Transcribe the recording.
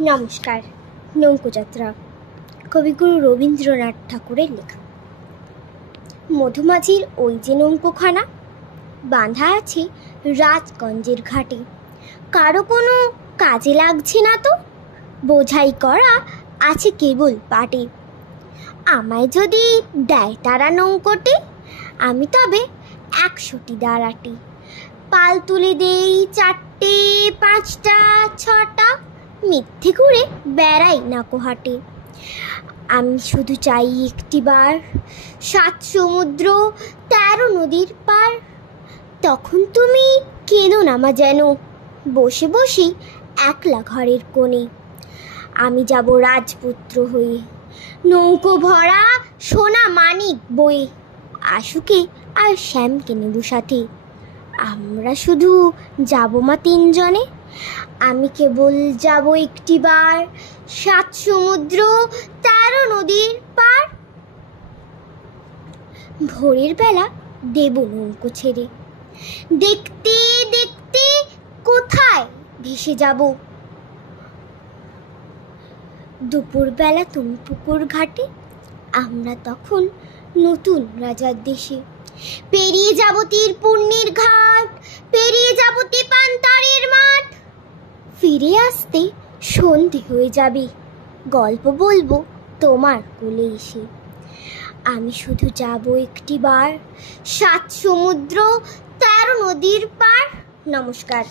নমস্কার। নৌকোযাত্রা কবিগুরু রবীন্দ্রনাথ ঠাকুরের লেখা। মধুমাঝির ওই যে নৌকোখানা বাঁধা আছে রাজগঞ্জের ঘাটে, কারো কোনো কাজে লাগছে না তো, বোঝাই করা আছে কেবল পাটে। আমায় যদি দেয় তারা নৌকোটি, আমি তবে 100টি দাঁড়াটি। পাল তুলে দেই 4টে 5টা 6টা, মিথ্যে করে বেড়াই নাকো হাটে। আমি শুধু চাই একটিবার 7 সমুদ্র 13 নদীর পার। তখন তুমি কেঁদো না মা যেন, বসে বসে একলা ঘরের কোণে। আমি যাব রাজপুত্র হয়ে, নৌকো ভরা সোনা মানিক বয়ে। আশুকে আর শ্যামকে নেব সাথে, আমরা শুধু যাব মা 3 জনে। আমি কেবল যাব একটিবার 7 সমুদ্র 13 নদীর পার। ভোরের বেলা দেব নৌকো ছেড়ে, দেখতে দেখতে কোথায় ভেসে যাব। দুপুরবেলা তুমি পুকুর ঘাটে, আমরা তখন নতুন রাজার দেশে। পেরিয়ে যাব তীরপূর্ণির ঘাট, পেরিয়ে যাব তেপান্তরের মাঠ। ফিরে আসতে সন্ধে হয়ে যাবে, গল্প বলবো তোমার কোলে এসে। আমি শুধু যাব একটিবার 7 সমুদ্র 13 নদীর পার। নমস্কার।